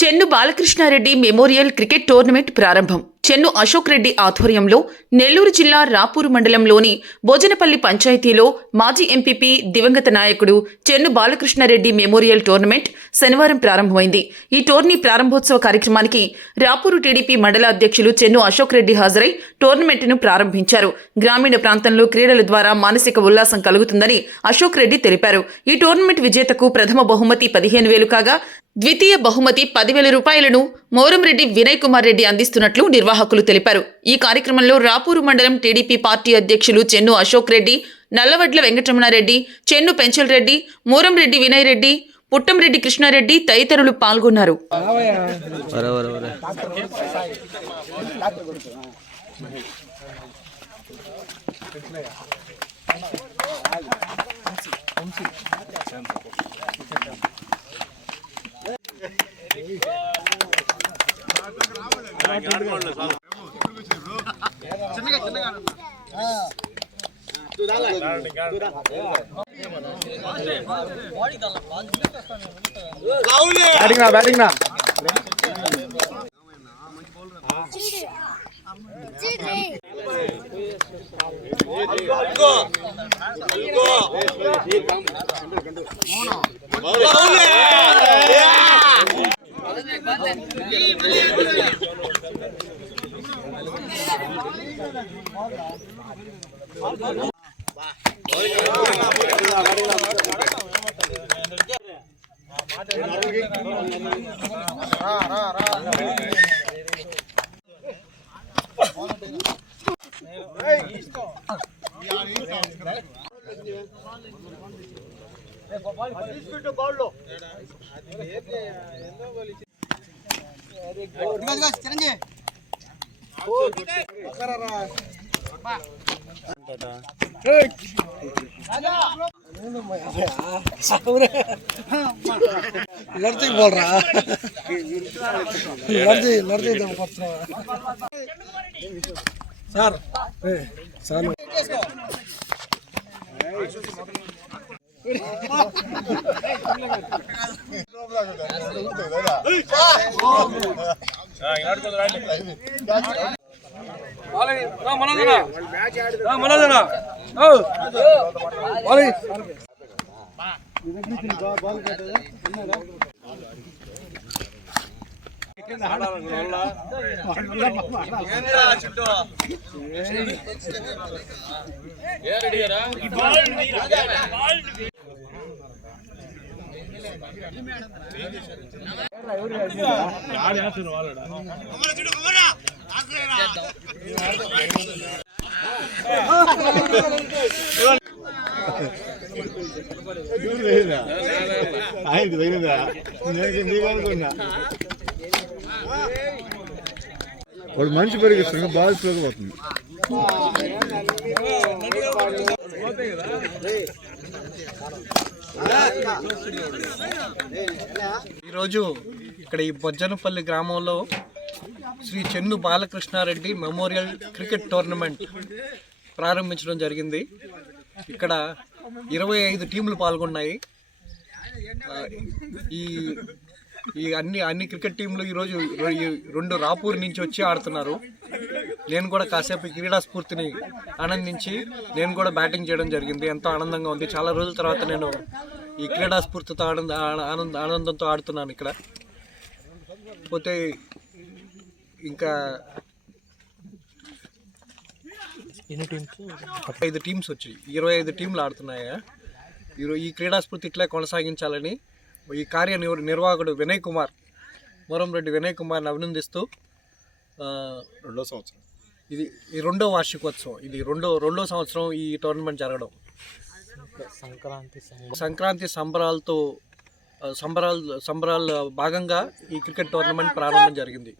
Chennu Balakrishna Reddy memorial cricket tournament ప్రారంభం. చెన్ను అశోక్ రెడ్డి ఆధ్వర్యంలో నెల్లూరు జిల్లా రాపూరు మండలంలోని భోజనపల్లి పంచాయతీలో మాజీ ఎంపీపీ దివంగత నాయకుడు చెన్ను బాలకృష్ణారెడ్డి మెమోరియల్ టోర్నమెంట్ శనివారం ప్రారంభమైంది. ఈ టోర్నీ ప్రారంభోత్సవ కార్యక్రమానికి రాపూరు టీడీపీ మండల అధ్యక్షులు చెన్ను అశోక్ రెడ్డి హాజరై టోర్నమెంట్ను ప్రారంభించారు. గ్రామీణ ప్రాంతంలో క్రీడల ద్వారా మానసిక ఉల్లాసం కలుగుతుందని అశోక్ రెడ్డి తెలిపారు. ఈ టోర్నమెంట్ విజేతకు ప్రథమ బహుమతి 15,000 కాగా ద్వితీయ బహుమతి 10,000 రూపాయలను మోరంరెడ్డి వినయ్ కుమార్ రెడ్డి అందిస్తున్నట్లు నిర్వాహకులు తెలిపారు. ఈ కార్యక్రమంలో రాపూరు మండలం టీడీపీ పార్టీ అధ్యక్షులు చెన్ను అశోక్ రెడ్డి, నల్లవడ్ల వెంకటరమణారెడ్డి, చెన్ను పెంచల్ రెడ్డి, మోరంరెడ్డి వినయ్ రెడ్డి, పుట్టంరెడ్డి కృష్ణారెడ్డి తదితరులు పాల్గొన్నారు. బ్యాటింగ్ लड़ते बोल रहा लड़ते सर सर వాడు మనిషి పెరిగిస్తున్నాడు, బాగా పెరిగిపోతుంది. ఈరోజు ఇక్కడ ఈ బొజ్జనపల్లి గ్రామంలో Shri Chennu Balakrishna Reddy memorial cricket tournament ప్రారంభించడం జరిగింది. ఇక్కడ 25 టీంలు పాల్గొన్నాయి. ఈ అన్ని క్రికెట్ టీంలు ఈరోజు 2 రాపూర్ నుంచి వచ్చి ఆడుతున్నారు. నేను కూడా కాసేపు క్రీడా స్ఫూర్తిని ఆనందించి నేను కూడా బ్యాటింగ్ చేయడం జరిగింది. ఎంతో ఆనందంగా ఉంది. చాలా రోజుల తర్వాత నేను ఈ క్రీడా స్ఫూర్తితో ఆనందంతో ఆడుతున్నాను. ఇక్కడ పోతే ఇంకా 5 టీమ్స్ వచ్చి 25 టీంలు ఆడుతున్నాయి. ఈ క్రీడా స్ఫూర్తి ఇట్లా కొనసాగించాలని ఈ నిర్వాహకుడు వినయ్ కుమార్, మోరంరెడ్డి వినయ్ కుమార్ని అభినందిస్తూ ఇది రెండో వార్షికోత్సవం. ఇది రెండో సంవత్సరం ఈ టోర్నమెంట్ జరగడం. సంక్రాంతి సంబరాల భాగంగా ఈ క్రికెట్ టోర్నమెంట్ ప్రారంభం జరిగింది.